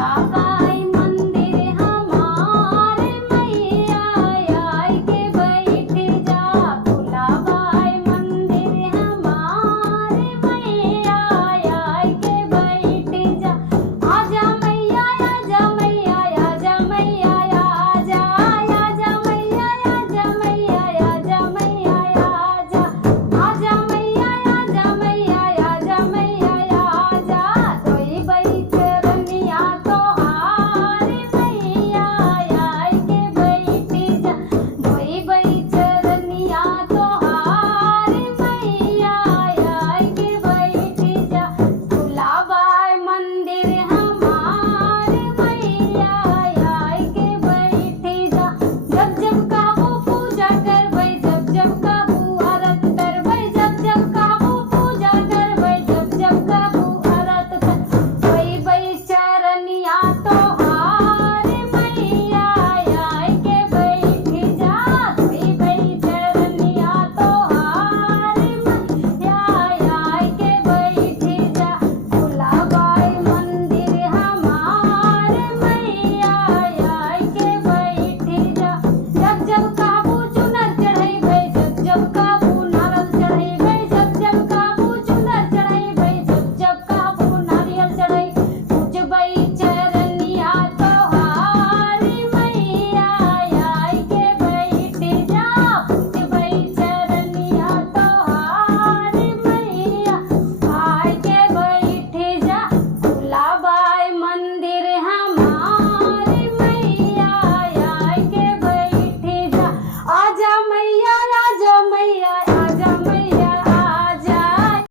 भुलाबाई मंदिर हमारे मैया आई के बैठ जा। भुलाबाई मंदिर हमारे मैया आई के बैठ जा। आजा मैया आजा मैया आजा मैया आजा आजा मैया आजा मैया आजा मैया आजा आजा मैया आजा मैया आजा मैया आजा। तोई बई चरनिया तोहारे मैया आई के बैठ जा। तोई बई चरनिया तोहारे मैया आई के बैठ जा। भुलाबाई मंदिर हमारे मैया आई के बैठ जा। जब जब काबू पूजा करबै जब जब काबू आरत करबै जब जब काबू पूजा करबै जब जब काबू आरत कर। कोई बई चरनिया तो